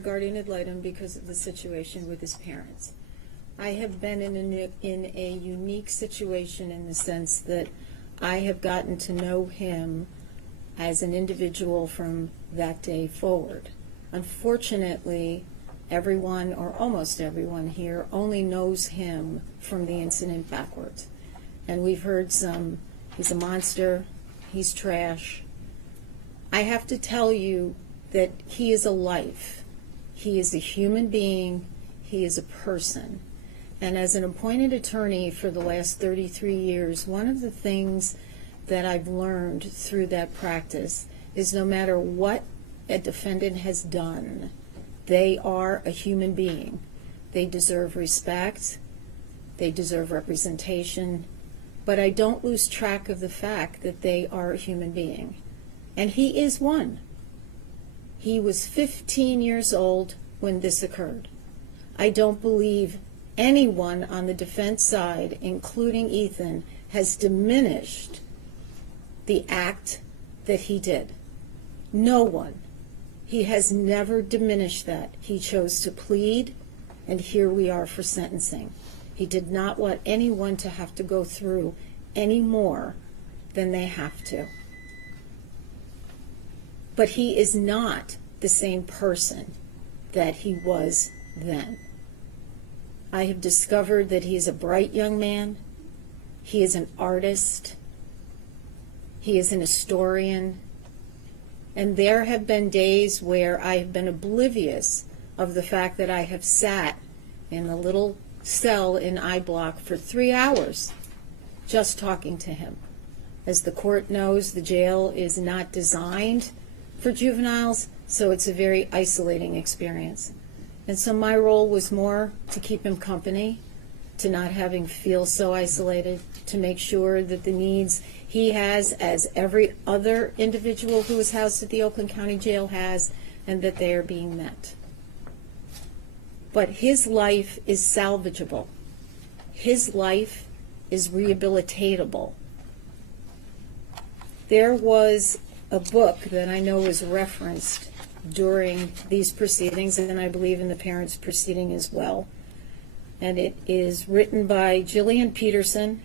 guardian ad litem because of the situation with his parents. I have been in a unique situation in the sense that I have gotten to know him as an individual from that day forward. Unfortunately, everyone, or almost everyone here, only knows him from the incident backwards. And we've heard some, he's a monster, he's trash. I have to tell you that he is a life. He is a human being. He is a person. And as an appointed attorney for the last 33 years, one of the things that I've learned through that practice is no matter what a defendant has done, they are a human being. They deserve respect. They deserve representation. But I don't lose track of the fact that they are a human being. And he is one. He was 15 years old when this occurred. I don't believe anyone on the defense side, including Ethan, has diminished the act that he did. No one. He has never diminished that. He chose to plead, and here we are for sentencing. He did not want anyone to have to go through any more than they have to. But he is not the same person that he was then. I have discovered that he is a bright young man. He is an artist. He is an historian. And there have been days where I have been oblivious of the fact that I have sat in a little cell in I-Block for 3 hours just talking to him. As the court knows, the jail is not designed for juveniles, so it's a very isolating experience. And so my role was more to keep him company, to not have him feel so isolated, to make sure that the needs he has, as every other individual who is housed at the Oakland County Jail has, and that they are being met. But his life is salvageable. His life is rehabilitatable. There was a book that I know was referenced during these proceedings, and I believe in the parents' proceeding as well. And it is written by Gillian Peterson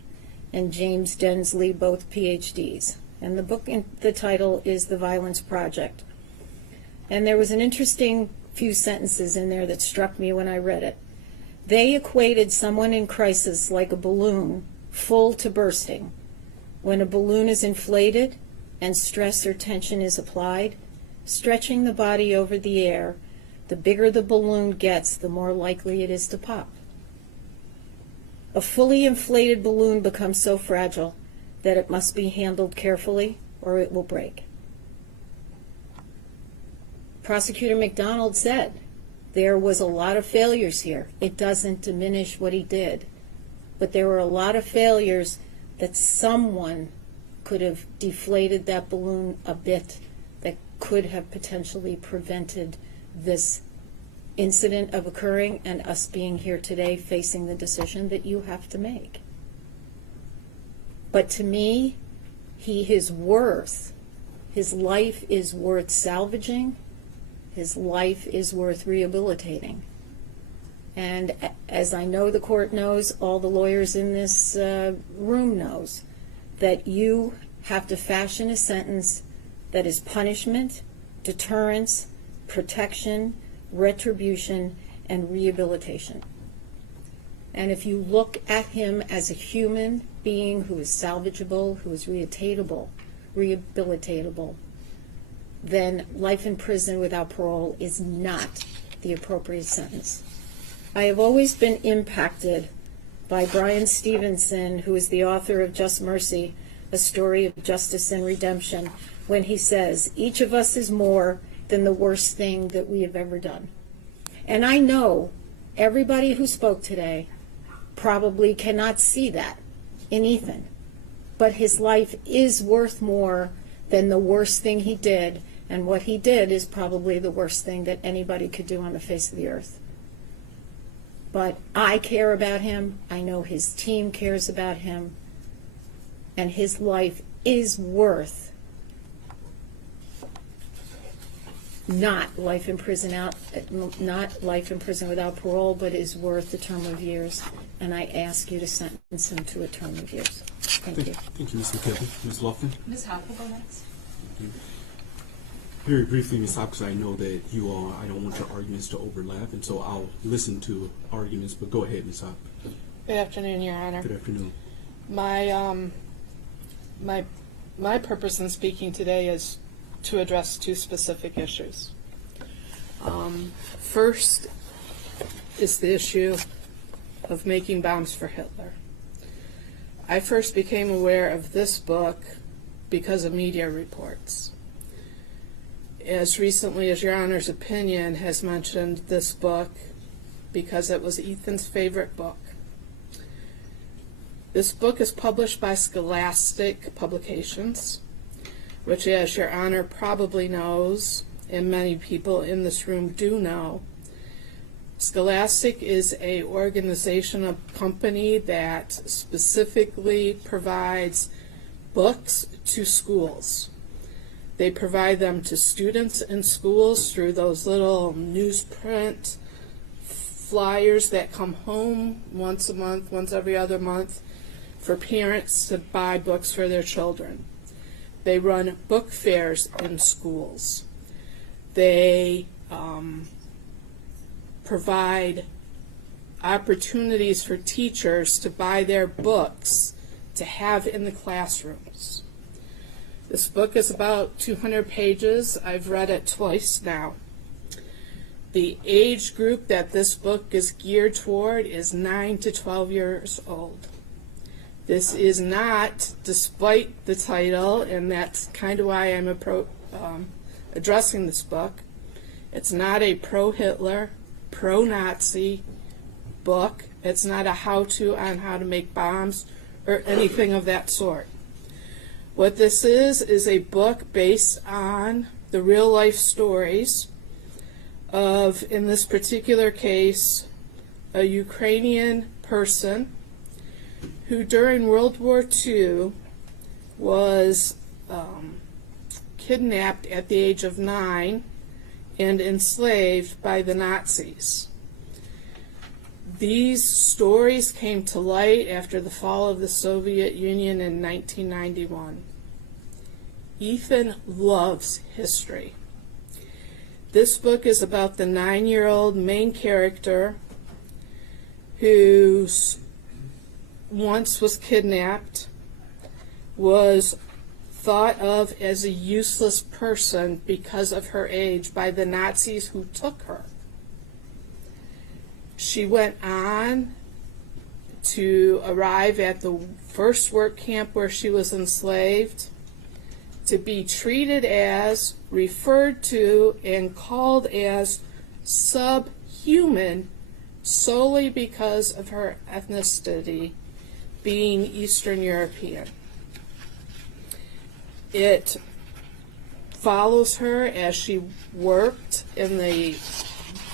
and James Densley, both PhDs. And the book, the title is The Violence Project. And there was an interesting few sentences in there that struck me when I read it. They equated someone in crisis like a balloon full to bursting. When a balloon is inflated and stress or tension is applied, stretching the body over the air, the bigger the balloon gets, the more likely it is to pop. A fully inflated balloon becomes so fragile that it must be handled carefully or it will break. Prosecutor McDonald said there was a lot of failures here. It doesn't diminish what he did, but there were a lot of failures that someone could have deflated that balloon a bit that could have potentially prevented this incident of occurring and us being here today facing the decision that you have to make. But to me, his life is worth salvaging. His life is worth rehabilitating. And as I know the court knows, all the lawyers in this room knows, that you have to fashion a sentence that is punishment, deterrence, protection, retribution, and rehabilitation. And if you look at him as a human being who is salvageable, who is rehabilitatable, then life in prison without parole is not the appropriate sentence. I have always been impacted by Brian Stevenson, who is the author of Just Mercy, A Story of Justice and Redemption, when he says, each of us is more than the worst thing that we have ever done. And I know everybody who spoke today probably cannot see that in Ethan, but his life is worth more than the worst thing he did, and what he did is probably the worst thing that anybody could do on the face of the earth. But I care about him. I know his team cares about him. And his life is worth not life in prison without parole, but is worth the term of years. And I ask you to sentence him to a term of years. Thank you. Thank you, Ms. McKelvey. Ms. Lofton? Ms. Hoppe will go next. Very briefly, Ms. Hoppe, because I know that you all, I don't want your arguments to overlap, and so I'll listen to arguments, but go ahead, Ms. Hoppe. Good afternoon, Your Honor. Good afternoon. My purpose in speaking today is to address two specific issues. First is the issue of making bombs for Hitler. I first became aware of this book because of media reports. As recently as Your Honor's opinion has mentioned this book because it was Ethan's favorite book. This book is published by Scholastic Publications, which, as Your Honor probably knows, and many people in this room do know, Scholastic is an organization, a company that specifically provides books to schools. They provide them to students in schools through those little newsprint flyers that come home once a month, once every other month, for parents to buy books for their children. They run book fairs in schools. They provide opportunities for teachers to buy their books to have in the classrooms. This book is about 200 pages. I've read it twice now. The age group that this book is geared toward is 9 to 12 years old. This is not, despite the title, and that's kind of why I'm addressing this book, it's not a pro-Hitler, pro-Nazi book. It's not a how-to on how to make bombs or anything of that sort. What this is a book based on the real-life stories of, in this particular case, a Ukrainian person who during World War II was kidnapped at the age of 9 and enslaved by the Nazis. These stories came to light after the fall of the Soviet Union in 1991. Ethan loves history. This book is about the 9-year-old main character who once was kidnapped, was thought of as a useless person because of her age by the Nazis who took her. She went on to arrive at the first work camp where she was enslaved, to be treated as, referred to, and called as subhuman solely because of her ethnicity, being Eastern European. It follows her as she worked in the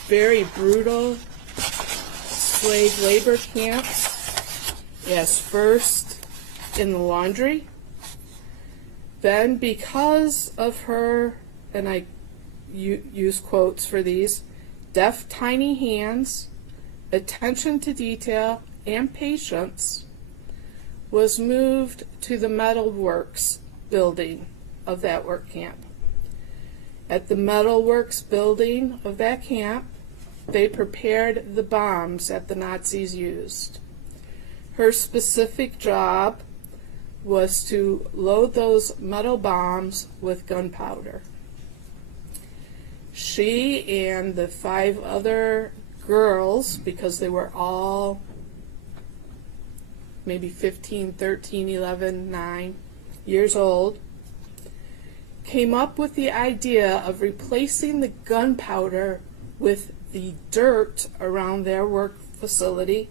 very brutal slave labor camps, as first in the laundry, then because of her, and I use quotes for these, deft tiny hands, attention to detail, and patience, was moved to the metalworks building of that work camp. At the metalworks building of that camp, they prepared the bombs that the Nazis used. Her specific job was to load those metal bombs with gunpowder. She and the 5 other girls, because they were all maybe 15, 13, 11, 9 years old, came up with the idea of replacing the gunpowder with the dirt around their work facility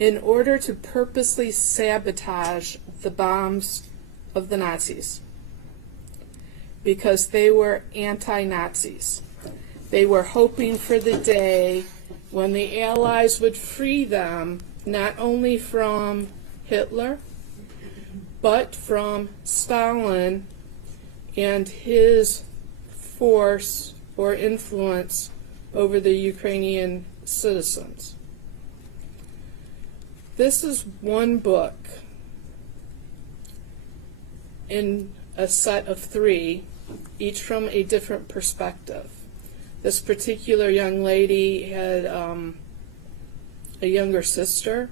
in order to purposely sabotage the bombs of the Nazis, because they were anti-Nazis. They were hoping for the day when the Allies would free them not only from Hitler, but from Stalin and his force or influence over the Ukrainian citizens. This is one book in a set of 3, each from a different perspective. This particular young lady had a younger sister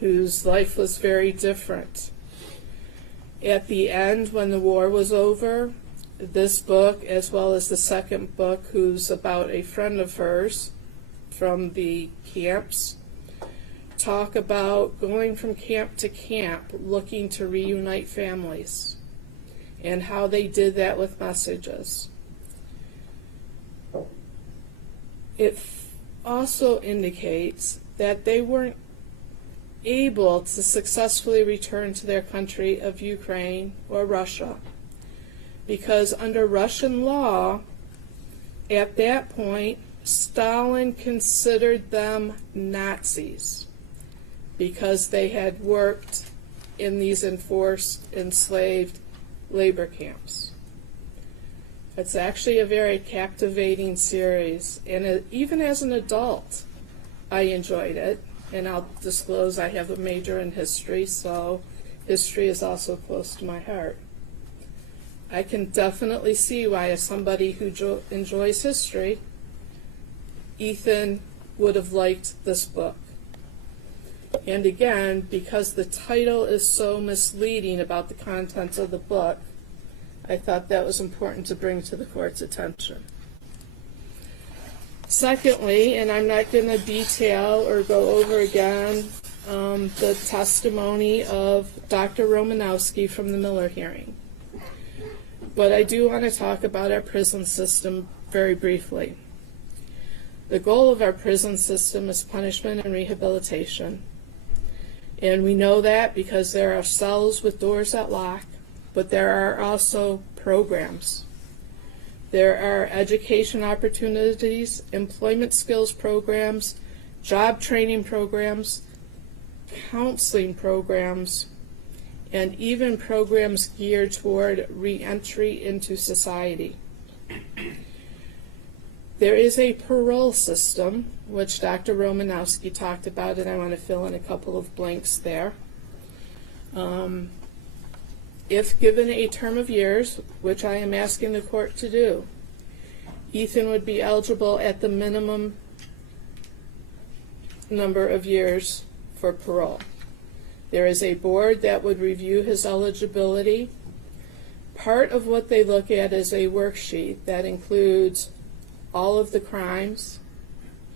whose life was very different. At the end, when the war was over, this book, as well as the second book, who's about a friend of hers from the camps, talk about going from camp to camp, looking to reunite families, and how they did that with messages. It also indicates that they weren't able to successfully return to their country of Ukraine or Russia, because under Russian law, at that point, Stalin considered them Nazis because they had worked in these enforced enslaved labor camps. It's actually a very captivating series, and even as an adult, I enjoyed it. And I'll disclose I have a major in history, so history is also close to my heart. I can definitely see why, as somebody who enjoys history, Ethan would have liked this book. And again, because the title is so misleading about the contents of the book, I thought that was important to bring to the court's attention. Secondly, and I'm not going to detail or go over again the testimony of Dr. Romanowski from the Miller hearing, but I do want to talk about our prison system very briefly. The goal of our prison system is punishment and rehabilitation, and we know that because there are cells with doors that lock, but there are also programs. There are education opportunities, employment skills programs, job training programs, counseling programs, and even programs geared toward re-entry into society. There is a parole system, which Dr. Romanowski talked about, and I want to fill in a couple of blanks there. If given a term of years, which I am asking the court to do, Ethan would be eligible at the minimum number of years for parole. There is a board that would review his eligibility. Part of what they look at is a worksheet that includes all of the crimes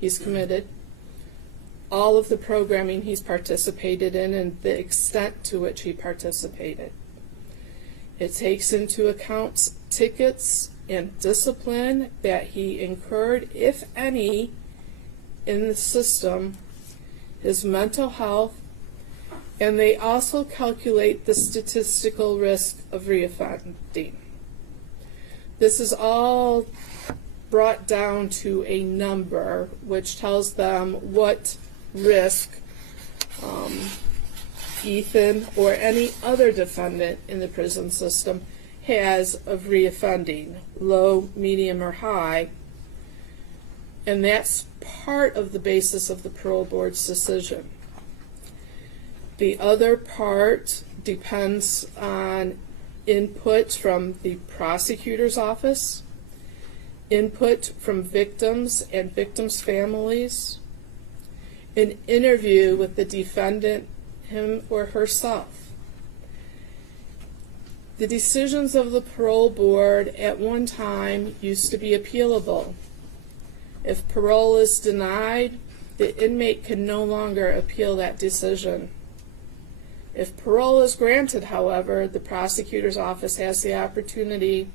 he's committed, all of the programming he's participated in, and the extent to which he participated. It takes into account tickets and discipline that he incurred, if any, in the system, his mental health, and they also calculate the statistical risk of reoffending. This is all brought down to a number which tells them what risk Ethan or any other defendant in the prison system has of reoffending, low, medium, or high, and that's part of the basis of the parole board's decision. The other part depends on input from the prosecutor's office, input from victims and victims' families, an interview with the defendant, him or herself. The decisions of the parole board at one time used to be appealable. If parole is denied, the inmate can no longer appeal that decision. If parole is granted, however, the prosecutor's office has the opportunity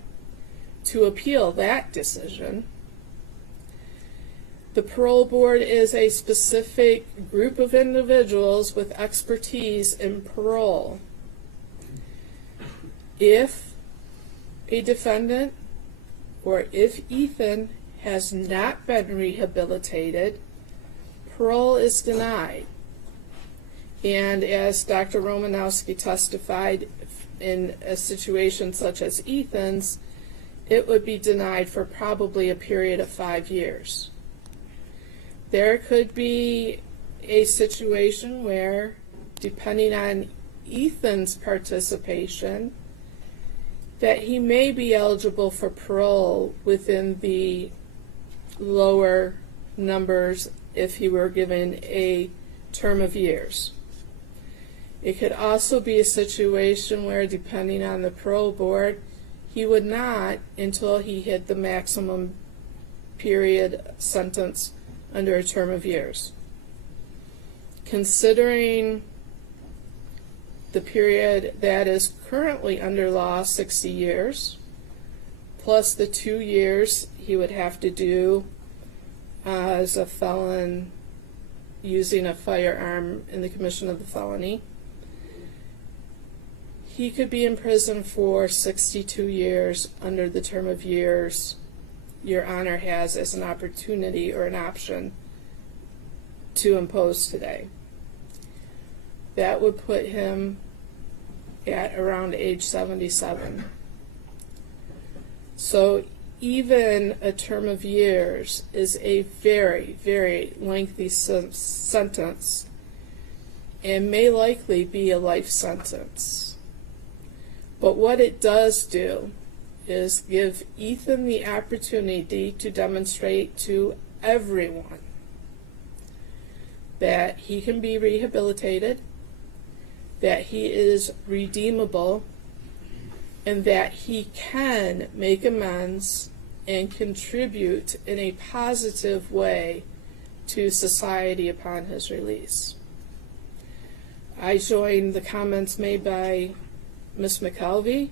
to appeal that decision. The parole board is a specific group of individuals with expertise in parole. If a defendant or if Ethan has not been rehabilitated, parole is denied. And as Dr. Romanowski testified, in a situation such as Ethan's, it would be denied for probably a period of 5 years. There could be a situation where, depending on Ethan's participation, that he may be eligible for parole within the lower numbers if he were given a term of years. It could also be a situation where, depending on the parole board, he would not until he hit the maximum period sentence under a term of years. Considering the period that is currently under law, 60 years, plus the 2 years he would have to do as a felon using a firearm in the commission of the felony, he could be in prison for 62 years under the term of years Your Honor has as an opportunity or an option to impose today. That would put him at around age 77. So even a term of years is a very, very lengthy sentence and may likely be a life sentence. But what it does do is give Ethan the opportunity to demonstrate to everyone that he can be rehabilitated, that he is redeemable, and that he can make amends and contribute in a positive way to society upon his release. I join the comments made by Ms. McKelvey,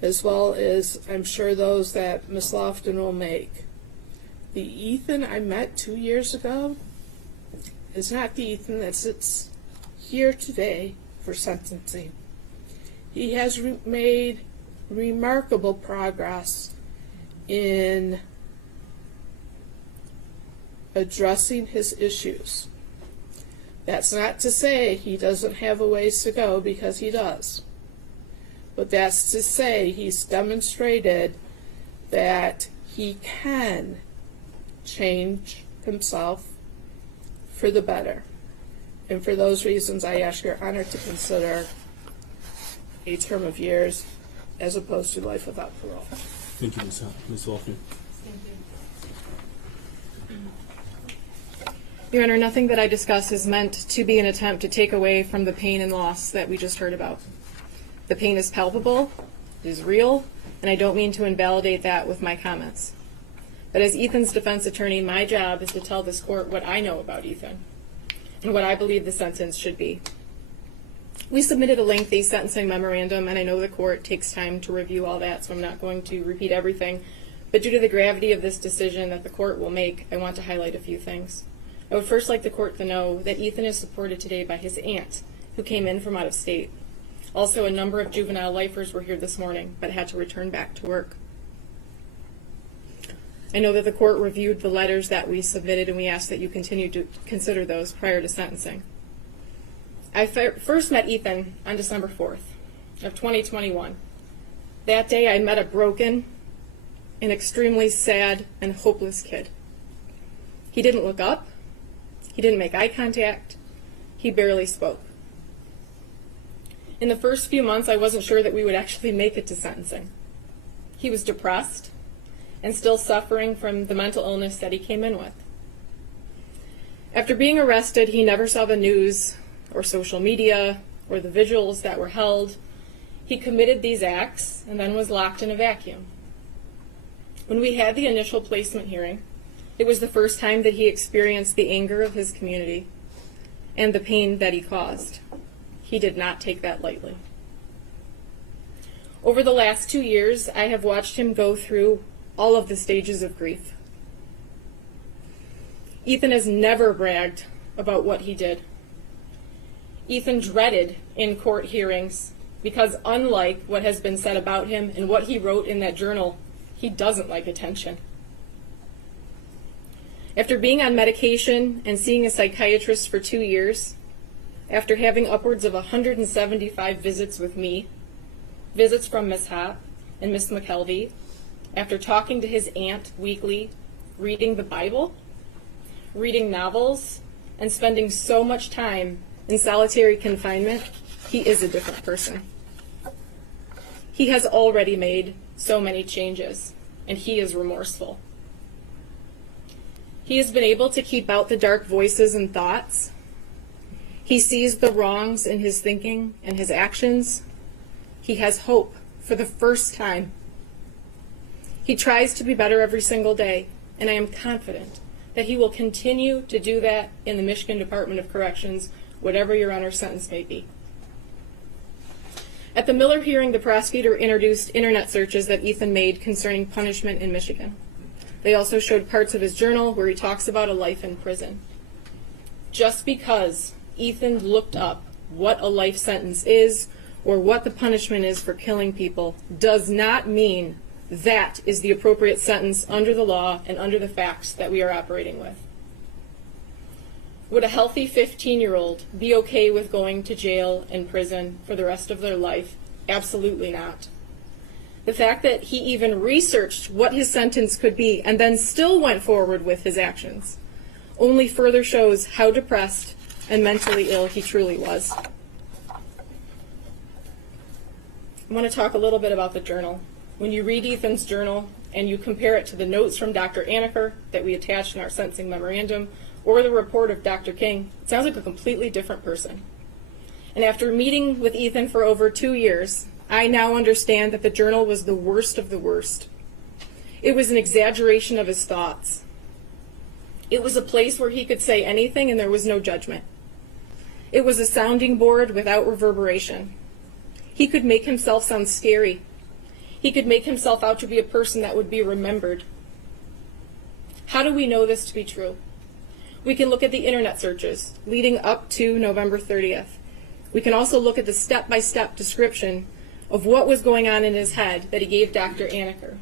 as well as I'm sure those that Ms. Lofton will make. The Ethan I met 2 years ago is not the Ethan that sits here today for sentencing. He has made remarkable progress in addressing his issues. That's not to say he doesn't have a ways to go, because he does. But that's to say he's demonstrated that he can change himself for the better. And for those reasons, I ask Your Honor to consider a term of years as opposed to life without parole. Thank you, Ms. Lofton. Your Honor, nothing that I discuss is meant to be an attempt to take away from the pain and loss that we just heard about. The pain is palpable, it is real, and I don't mean to invalidate that with my comments. But as Ethan's defense attorney, my job is to tell this court what I know about Ethan and what I believe the sentence should be. We submitted a lengthy sentencing memorandum, and I know the court takes time to review all that, so I'm not going to repeat everything. But due to the gravity of this decision that the court will make, I want to highlight a few things. I would first like the court to know that Ethan is supported today by his aunt, who came in from out of state. Also, a number of juvenile lifers were here this morning, but had to return back to work. I know that the court reviewed the letters that we submitted, and we ask that you continue to consider those prior to sentencing. I first met Ethan on December 4th of 2021. That day I met a broken and extremely sad and hopeless kid. He didn't look up. He didn't make eye contact. He barely spoke. In the first few months, I wasn't sure that we would actually make it to sentencing. He was depressed and still suffering from the mental illness that he came in with. After being arrested, he never saw the news or social media or the vigils that were held. He committed these acts and then was locked in a vacuum. When we had the initial placement hearing, it was the first time that he experienced the anger of his community and the pain that he caused. He did not take that lightly. Over the last 2 years, I have watched him go through all of the stages of grief. Ethan has never bragged about what he did. Ethan dreaded in court hearings because, unlike what has been said about him and what he wrote in that journal, he doesn't like attention. After being on medication and seeing a psychiatrist for 2 years, after having upwards of 175 visits with me, visits from Ms. Hopp and Ms. McKelvey, after talking to his aunt weekly, reading the Bible, reading novels, and spending so much time in solitary confinement, he is a different person. He has already made so many changes, and he is remorseful. He has been able to keep out the dark voices and thoughts. He sees the wrongs in his thinking and his actions. He has hope for the first time. He tries to be better every single day, and I am confident that he will continue to do that in the Michigan Department of Corrections, whatever your Honor's sentence may be. At the Miller hearing, the prosecutor introduced internet searches that Ethan made concerning punishment in Michigan. They also showed parts of his journal where he talks about a life in prison. Just because Ethan looked up what a life sentence is or what the punishment is for killing people does not mean that is the appropriate sentence under the law and under the facts that we are operating with. Would a healthy 15-year-old be okay with going to jail and prison for the rest of their life? Absolutely not. The fact that he even researched what his sentence could be and then still went forward with his actions only further shows how depressed and mentally ill he truly was. I want to talk a little bit about the journal. When you read Ethan's journal and you compare it to the notes from Dr. Anaker that we attached in our sentencing memorandum or the report of Dr. King, it sounds like a completely different person. And after meeting with Ethan for over 2 years, I now understand that the journal was the worst of the worst. It was an exaggeration of his thoughts. It was a place where he could say anything and there was no judgment. It was a sounding board without reverberation. He could make himself sound scary. He could make himself out to be a person that would be remembered. How do we know this to be true? We can look at the internet searches leading up to November 30th. We can also look at the step-by-step description of what was going on in his head that he gave Dr. Anaker.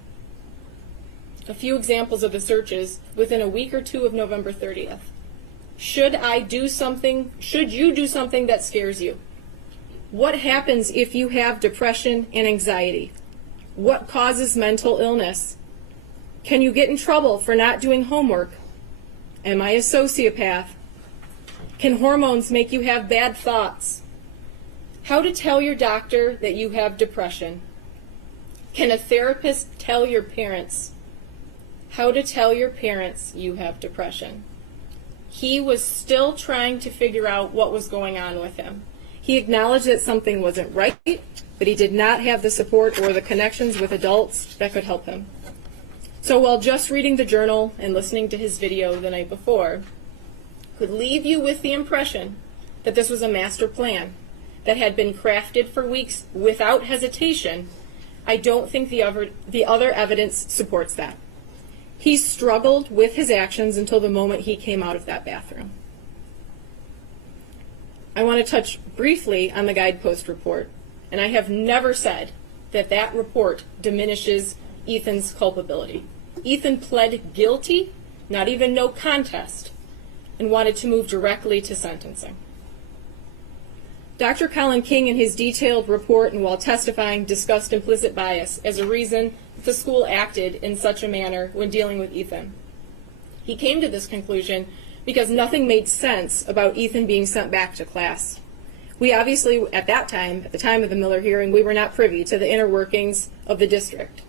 A few examples of the searches within a week or two of November 30th. Should you do something that scares you? What happens if you have depression and anxiety? What causes mental illness? Can you get in trouble for not doing homework? Am I a sociopath? Can hormones make you have bad thoughts? How to tell your doctor that you have depression? Can a therapist tell your parents? How to tell your parents you have depression? He was still trying to figure out what was going on with him. He acknowledged that something wasn't right, but he did not have the support or the connections with adults that could help him. So while just reading the journal and listening to his video the night before could leave you with the impression that this was a master plan that had been crafted for weeks without hesitation, I don't think the other evidence supports that. He struggled with his actions until the moment he came out of that bathroom. I want to touch briefly on the Guidepost report, and I have never said that that report diminishes Ethan's culpability. Ethan pled guilty, not even no contest, and wanted to move directly to sentencing. Dr. Colin King, in his detailed report and while testifying, discussed implicit bias as a reason that the school acted in such a manner when dealing with Ethan. He came to this conclusion because nothing made sense about Ethan being sent back to class. We obviously, at that time, at the time of the Miller hearing, we were not privy to the inner workings of the district.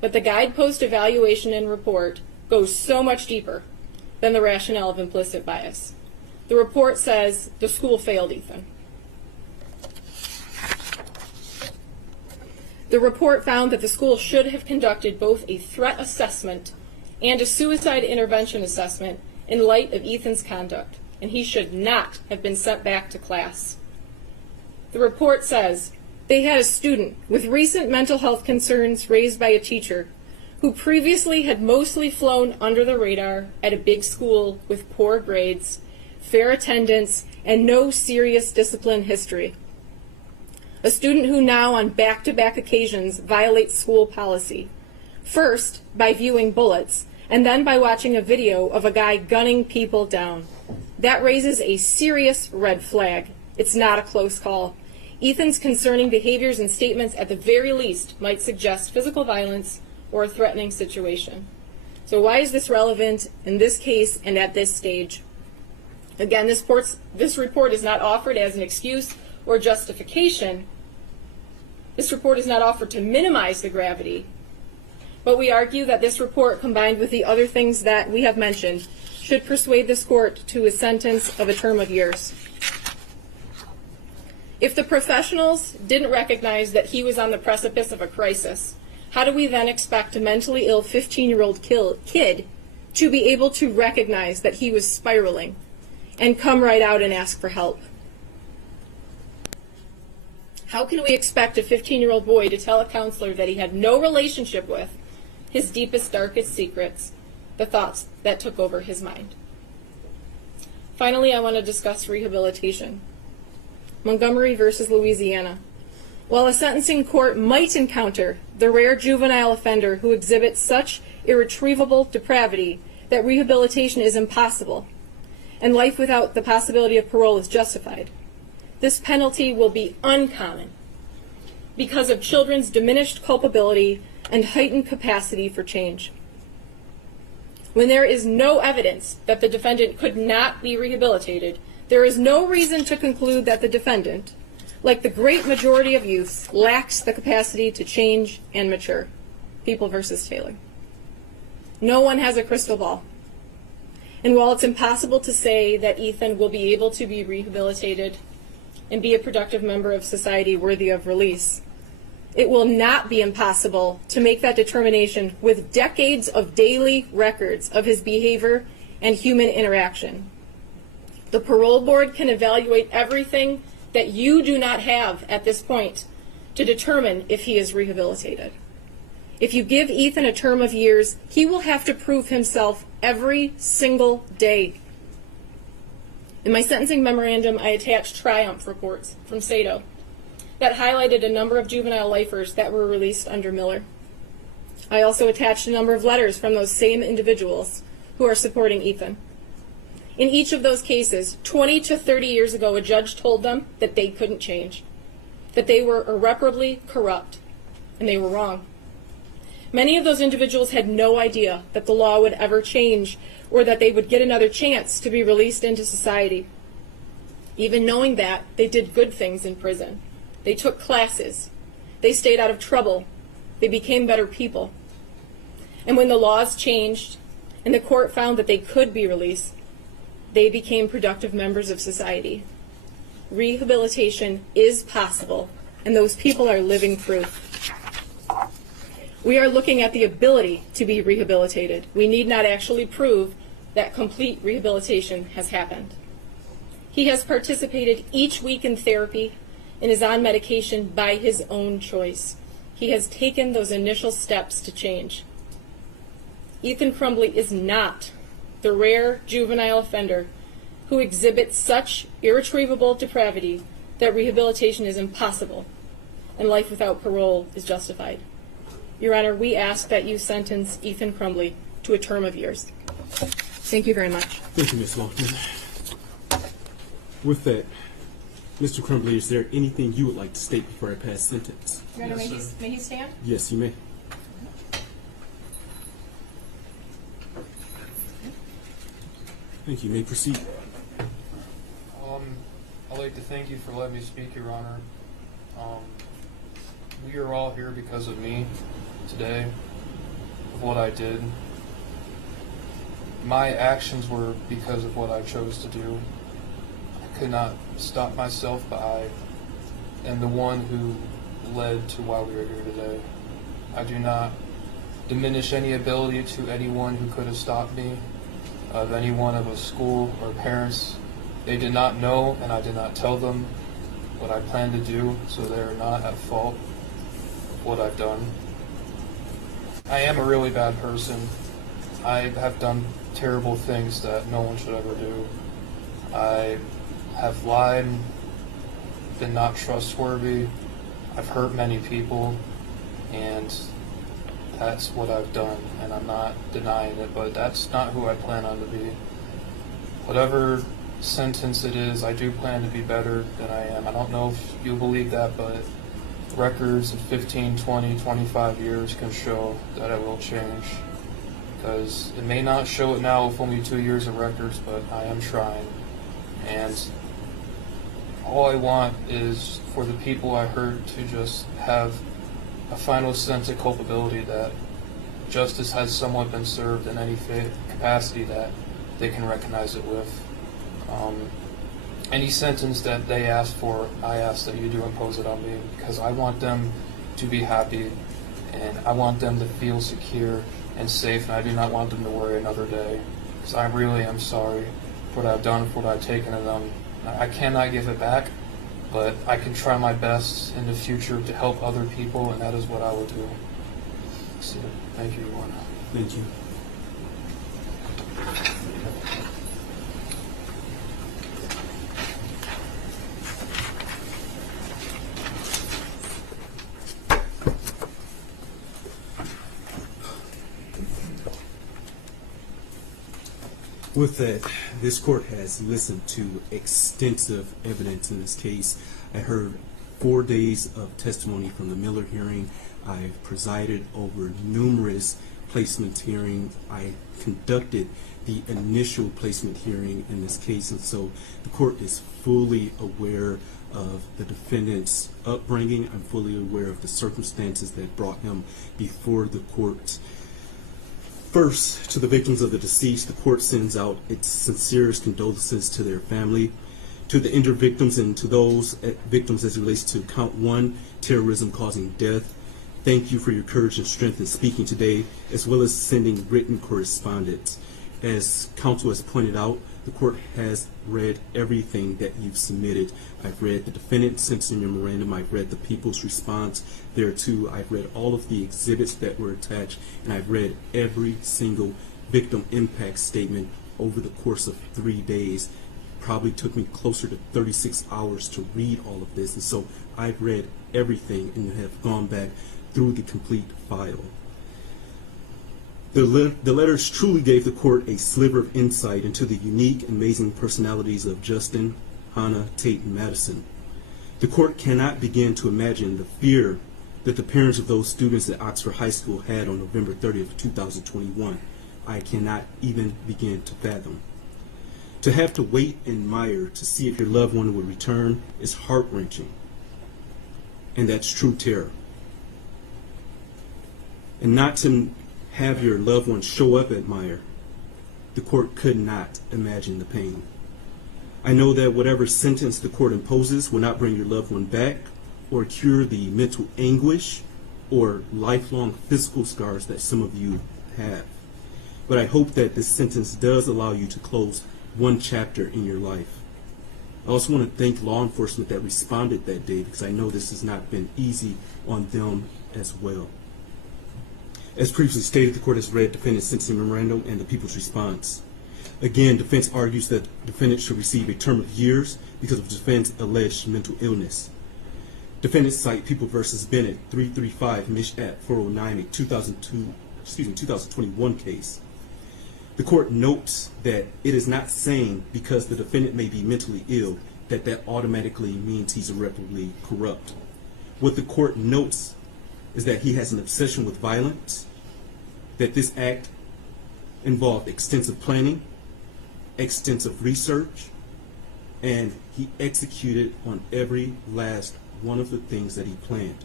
But the Guidepost evaluation and report goes so much deeper than the rationale of implicit bias. The report says the school failed Ethan. The report found that the school should have conducted both a threat assessment and a suicide intervention assessment in light of Ethan's conduct, and he should not have been sent back to class. The report says they had a student with recent mental health concerns raised by a teacher who previously had mostly flown under the radar at a big school with poor grades, fair attendance, and no serious discipline history. A student who now on back-to-back occasions violates school policy, first by viewing bullets, and then by watching a video of a guy gunning people down. That raises a serious red flag. It's not a close call. Ethan's concerning behaviors and statements at the very least might suggest physical violence or a threatening situation. So why is this relevant in this case and at this stage? Again, this report is not offered as an excuse or justification. This report is not offered to minimize the gravity, but we argue that this report, combined with the other things that we have mentioned, should persuade this court to a sentence of a term of years. If the professionals didn't recognize that he was on the precipice of a crisis, how do we then expect a mentally ill 15-year-old kid to be able to recognize that he was spiraling and come right out and ask for help? How can we expect a 15-year-old boy to tell a counselor that he had no relationship with his deepest, darkest secrets, the thoughts that took over his mind? Finally, I want to discuss rehabilitation. Montgomery versus Louisiana. While a sentencing court might encounter the rare juvenile offender who exhibits such irretrievable depravity that rehabilitation is impossible and life without the possibility of parole is justified, this penalty will be uncommon because of children's diminished culpability and heightened capacity for change. When there is no evidence that the defendant could not be rehabilitated, there is no reason to conclude that the defendant, like the great majority of youth, lacks the capacity to change and mature. People versus Taylor. No one has a crystal ball. And while it's impossible to say that Ethan will be able to be rehabilitated and be a productive member of society worthy of release, it will not be impossible to make that determination with decades of daily records of his behavior and human interaction. The parole board can evaluate everything that you do not have at this point to determine if he is rehabilitated. If you give Ethan a term of years, he will have to prove himself every single day. In my sentencing memorandum, I attached triumph reports from SATO that highlighted a number of juvenile lifers that were released under Miller. I also attached a number of letters from those same individuals who are supporting Ethan. In each of those cases, 20 to 30 years ago, a judge told them that they couldn't change, that they were irreparably corrupt, and they were wrong. Many of those individuals had no idea that the law would ever change or that they would get another chance to be released into society. Even knowing that, they did good things in prison. They took classes. They stayed out of trouble. They became better people. And when the laws changed and the court found that they could be released, they became productive members of society. Rehabilitation is possible, and those people are living proof. We are looking at the ability to be rehabilitated. We need not actually prove that complete rehabilitation has happened. He has participated each week in therapy and is on medication by his own choice. He has taken those initial steps to change. Ethan Crumbley is not the rare juvenile offender who exhibits such irretrievable depravity that rehabilitation is impossible and life without parole is justified. Your Honor, we ask that you sentence Ethan Crumbley to a term of years. Thank you very much. Thank you, Ms. Lockman. With that, Mr. Crumbley, is there anything you would like to state before I pass sentence? Your Honor, may he stand? Yes, you may. Thank you. You may proceed. I'd like to thank you for letting me speak, Your Honor. We are all here because of me today, of what I did. My actions were because of what I chose to do. I could not stop myself, but I am the one who led to why we are here today. I do not diminish any ability to anyone who could have stopped me, of anyone of a school or parents. They did not know, and I did not tell them what I planned to do, so they are not at fault of what I've done. I am a really bad person. I have done terrible things that no one should ever do. I have lied, been not trustworthy. I've hurt many people, and that's what I've done, and I'm not denying it, but that's not who I plan on to be. Whatever sentence it is, I do plan to be better than I am. I don't know if you'll believe that, but records of 15, 20, 25 years can show that it will change. Because it may not show it now with only 2 years of records, but I am trying. And all I want is for the people I hurt to just have a final sense of culpability that justice has somewhat been served in any capacity that they can recognize it with. Any sentence that they ask for, I ask that you do impose it on me, because I want them to be happy and I want them to feel secure and safe, and I do not want them to worry another day, because I really am sorry for what I've done, for what I've taken of them. I cannot give it back, but I can try my best in the future to help other people, and that is what I will do. So, thank you, Your Honor. Thank you. With that, this court has listened to extensive evidence in this case. I heard 4 days of testimony from the Miller hearing. I've presided over numerous placement hearings. I conducted the initial placement hearing in this case, and so the court is fully aware of the defendant's upbringing. I'm fully aware of the circumstances that brought him before the court. First, to the victims of the deceased, the court sends out its sincerest condolences to their family. To the injured victims and to those victims as it relates to count 1, terrorism causing death, thank you for your courage and strength in speaking today, as well as sending written correspondence. As counsel has pointed out, the court has read everything that you've submitted. I've read the defendant's sentencing memorandum. I've read the people's response thereto. I've read all of the exhibits that were attached, and I've read every single victim impact statement over the course of 3 days. Probably took me closer to 36 hours to read all of this, and so I've read everything and have gone back through the complete file. The letters truly gave the court a sliver of insight into the unique and amazing personalities of Justin, Hannah, Tate, and Madison. The court cannot begin to imagine the fear that the parents of those students at Oxford High School had on November 30th, 2021. I cannot even begin to fathom. To have to wait and mire to see if your loved one would return is heart-wrenching, and that's true terror. And not to have your loved one show up at Meijer, the court could not imagine the pain. I know that whatever sentence the court imposes will not bring your loved one back or cure the mental anguish or lifelong physical scars that some of you have. But I hope that this sentence does allow you to close one chapter in your life. I also want to thank law enforcement that responded that day, because I know this has not been easy on them as well. As previously stated, the court has read defendant's sentencing memorandum and the people's response. Again, defense argues that the defendant should receive a term of years because of defendant's alleged mental illness. Defendants cite People v. Bennett 335 Mich. at 409, a 2021 case. The court notes that it is not saying because the defendant may be mentally ill that that automatically means he's irreparably corrupt. What the court notes is that he has an obsession with violence, that this act involved extensive planning, extensive research, and he executed on every last one of the things that he planned.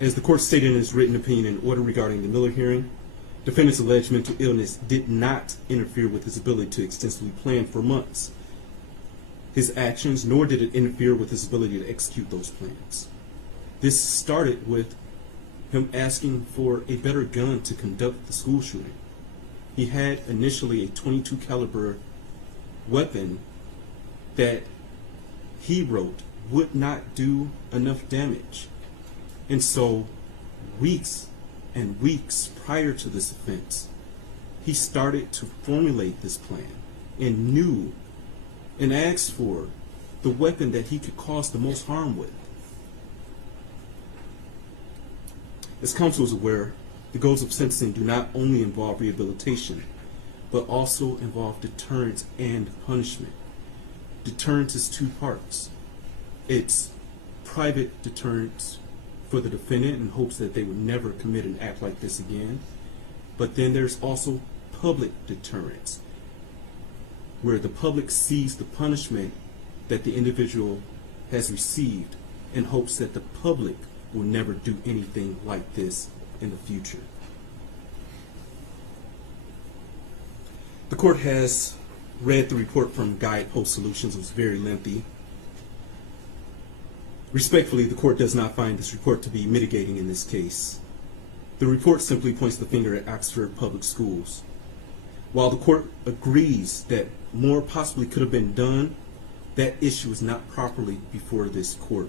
As the court stated in its written opinion and order regarding the Miller hearing, defendant's alleged mental illness did not interfere with his ability to extensively plan for months. His actions, nor did it interfere with his ability to execute those plans. This started with him asking for a better gun to conduct the school shooting. He had initially a .22 caliber weapon that he wrote would not do enough damage. And so weeks and weeks prior to this offense, he started to formulate this plan and knew and asked for the weapon that he could cause the most harm with. As counsel is aware, the goals of sentencing do not only involve rehabilitation, but also involve deterrence and punishment. Deterrence is two parts. It's private deterrence for the defendant in hopes that they would never commit an act like this again. But then there's also public deterrence, where the public sees the punishment that the individual has received in hopes that the public will never do anything like this in the future. The court has read the report from Guidepost Solutions. It was very lengthy. Respectfully, the court does not find this report to be mitigating in this case. The report simply points the finger at Oxford Public Schools. While the court agrees that more possibly could have been done, that issue is not properly before this court.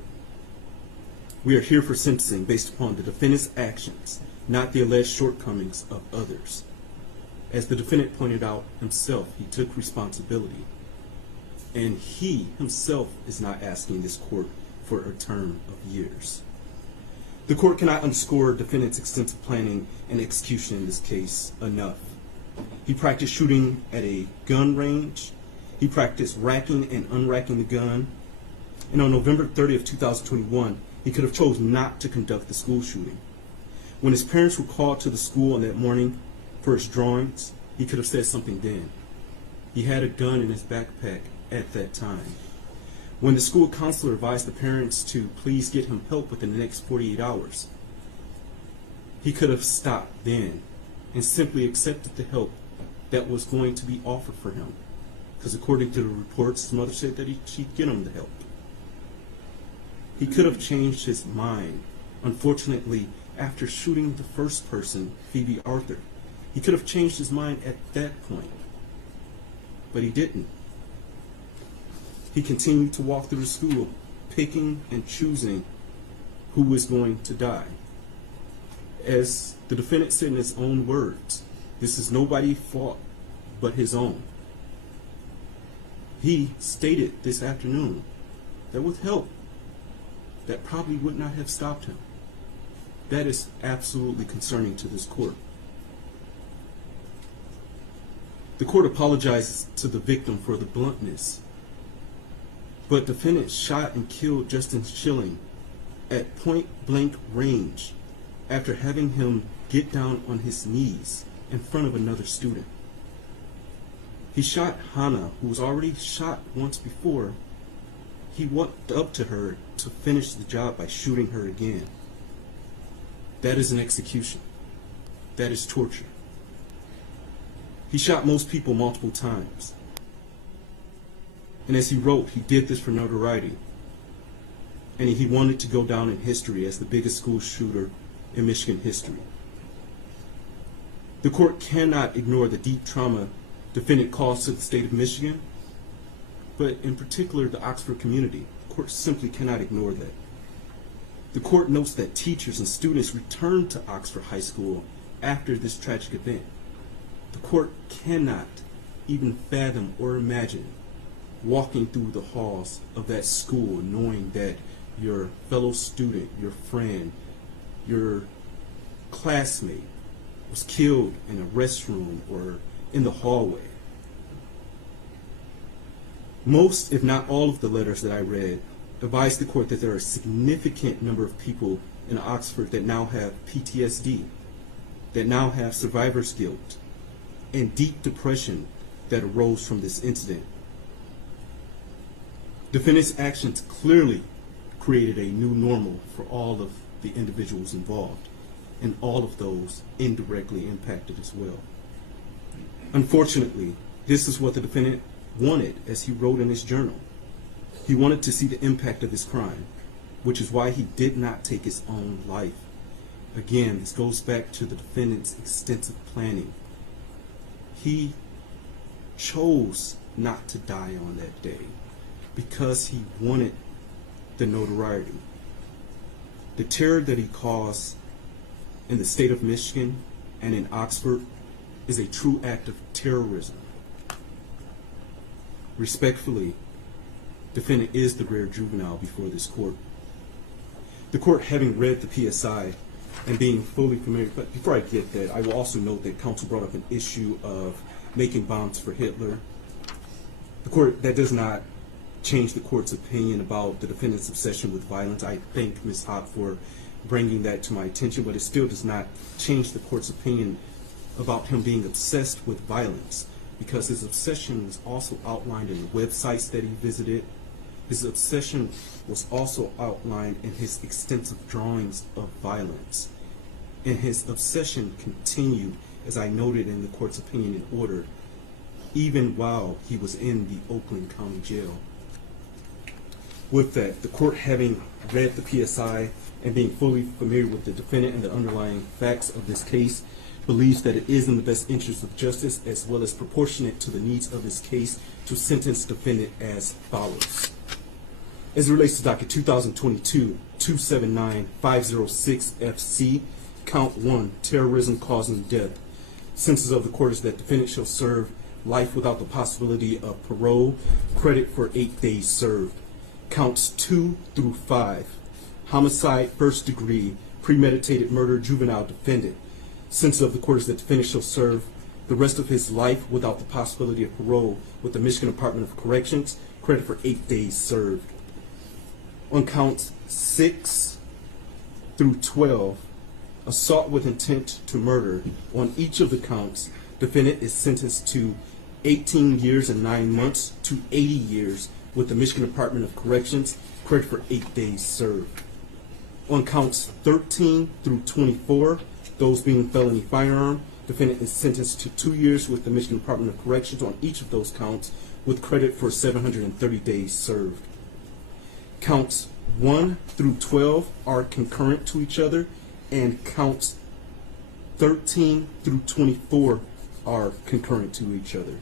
We are here for sentencing based upon the defendant's actions, not the alleged shortcomings of others. As the defendant pointed out himself, he took responsibility. And he himself is not asking this court for a term of years. The court cannot underscore defendant's extensive planning and execution in this case enough. He practiced shooting at a gun range. He practiced racking and unracking the gun. And on November 30th, 2021, he could have chosen not to conduct the school shooting. When his parents were called to the school on that morning for his drawings, he could have said something then. He had a gun in his backpack at that time. When the school counselor advised the parents to please get him help within the next 48 hours, he could have stopped then and simply accepted the help that was going to be offered for him. Because according to the reports, his mother said that she'd get him the help. He could have changed his mind. Unfortunately, after shooting the first person, Phoebe Arthur, he could have changed his mind at that point. But he didn't. He continued to walk through the school, picking and choosing who was going to die. As the defendant said in his own words, this is nobody's fault but his own. He stated this afternoon that with help, that probably would not have stopped him. That is absolutely concerning to this court. The court apologizes to the victim for the bluntness, but defendant shot and killed Justin Schilling at point-blank range after having him get down on his knees in front of another student. He shot Hannah, who was already shot once before. He walked up to her to finish the job by shooting her again. That is an execution. That is torture. He shot most people multiple times. And as he wrote, he did this for notoriety. And he wanted to go down in history as the biggest school shooter in Michigan history. The court cannot ignore the deep trauma defendant caused to the state of Michigan, but in particular the Oxford community. The court simply cannot ignore that. The court notes that teachers and students returned to Oxford High School after this tragic event. The court cannot even fathom or imagine walking through the halls of that school knowing that your fellow student, your friend, your classmate was killed in a restroom or in the hallway. Most, if not all, of the letters that I read advised the court that there are a significant number of people in Oxford that now have PTSD, that now have survivor's guilt, and deep depression that arose from this incident. Defendant's actions clearly created a new normal for all of the individuals involved, and all of those indirectly impacted as well. Unfortunately, this is what the defendant wanted, as he wrote in his journal. He wanted to see the impact of his crime, which is why he did not take his own life. Again, this goes back to the defendant's extensive planning. He chose not to die on that day because he wanted the notoriety. The terror that he caused in the state of Michigan and in Oxford is a true act of terrorism. Respectfully, defendant is the rare juvenile before this court. The court, having read the PSI and being fully familiar, but before I get that, I will also note that counsel brought up an issue of making bombs for Hitler. The court, that does not change the court's opinion about the defendant's obsession with violence. I thank Ms. Hott for bringing that to my attention, but it still does not change the court's opinion about him being obsessed with violence, because his obsession was also outlined in the websites that he visited. His obsession was also outlined in his extensive drawings of violence. And his obsession continued, as I noted in the court's opinion and order, even while he was in the Oakland County Jail. With that, the court, having read the PSI and being fully familiar with the defendant and the underlying facts of this case, believes that it is in the best interest of justice, as well as proportionate to the needs of this case, to sentence defendant as follows. As it relates to docket 2022-279-506 FC, count 1, terrorism causing death. Sentences of the court is that defendant shall serve life without the possibility of parole, credit for 8 days served. Counts 2 through 5, homicide, first degree, premeditated murder, juvenile defendant. Sentence of the court is that defendant shall serve the rest of his life without the possibility of parole with the Michigan Department of Corrections, credit for 8 days served. On counts 6 through 12, assault with intent to murder. On each of the counts, defendant is sentenced to 18 years and 9 months to 80 years with the Michigan Department of Corrections, credit for 8 days served. On counts 13 through 24, those being felony firearm, defendant is sentenced to 2 years with the Michigan Department of Corrections on each of those counts with credit for 730 days served. Counts 1 through 12 are concurrent to each other, and counts 13 through 24 are concurrent to each other.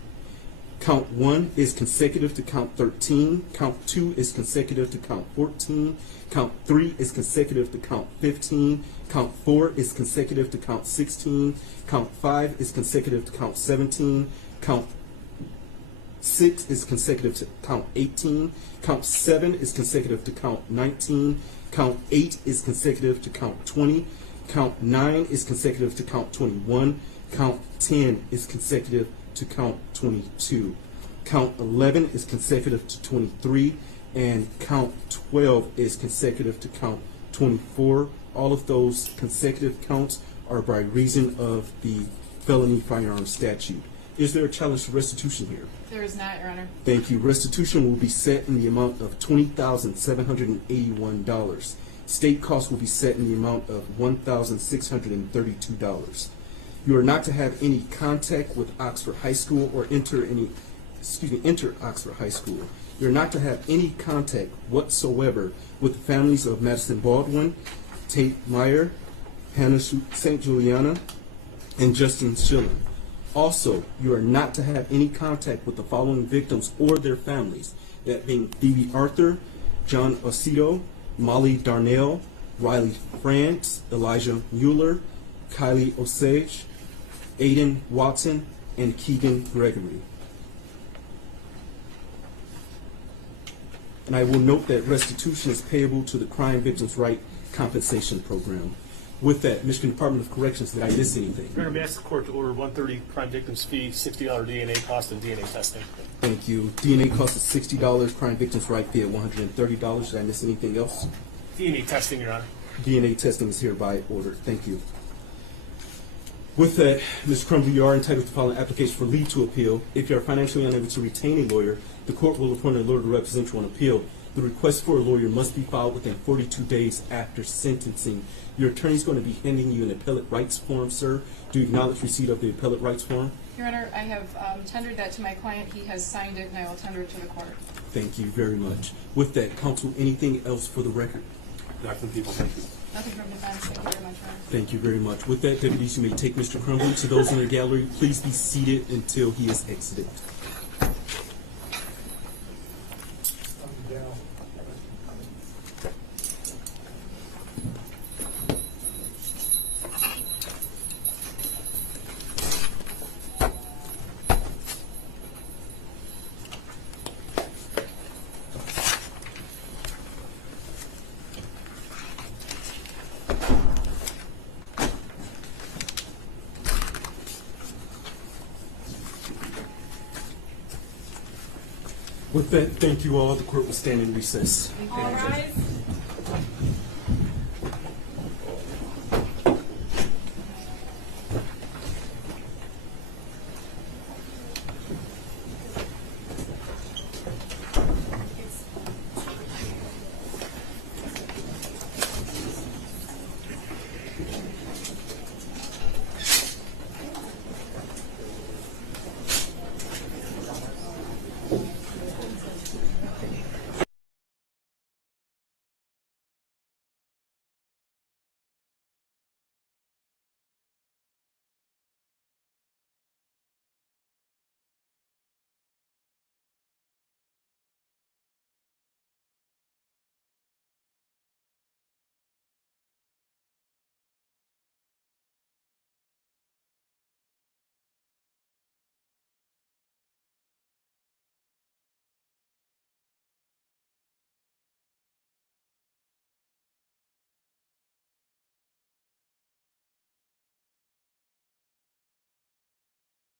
Count 1 is consecutive to count 13, count 2 is consecutive to count 14, count 3 is consecutive to count 15, count 4 is consecutive to count 16, count 5 is consecutive to count 17, count 6 is consecutive to count 18, count 7 is consecutive to count 19, count 8 is consecutive to count 20, count 9 is consecutive to count 21, count 10 is consecutive to count 22, count 11 is consecutive to 23, and count 12 is consecutive to count 24. All of those consecutive counts are by reason of the felony firearm statute. Is there a challenge to restitution here? There is not, Your Honor. Thank you. Restitution will be set in the amount of $20,781. State costs will be set in the amount of $1,632. You are not to have any contact with Oxford High School or enter Oxford High School. You're not to have any contact whatsoever with the families of Madison Baldwin, Tate Meyer, Hannah St. Juliana, and Justin Schilling. Also, you are not to have any contact with the following victims or their families, that being Phoebe Arthur, John Osito, Molly Darnell, Riley France, Elijah Mueller, Kylie Osage, Aiden Watson, and Keegan Gregory. And I will note that restitution is payable to the Crime Victims' Right Compensation Program. With that, Michigan Department of Corrections, did I miss anything? Your Honor, may I ask the court to order 130 crime victims fee, $60 DNA cost, and DNA testing? Thank you. DNA cost is $60, Crime Victims' Right fee at $130. Did I miss anything else? DNA testing, Your Honor. DNA testing is hereby ordered. Thank you. With that, Mr. Crumbly, you are entitled to file an application for leave to appeal. If you are financially unable to retain a lawyer, the court will appoint a lawyer to represent you on appeal. The request for a lawyer must be filed within 42 days after sentencing. Your attorney is going to be handing you an appellate rights form, sir. Do you acknowledge receipt of the appellate rights form? Your Honor, I have tendered that to my client. He has signed it, and I will tender it to the court. Thank you very much. With that, counsel, anything else for the record? Not from the people, thank you. Nothing from defense. Thank you very much, Your Honor. Thank you very much. With that, deputies, you may take Mr. Crumbly. To those in the gallery, please be seated until he is exited. With that, thank you all. The court will stand in recess. All rise.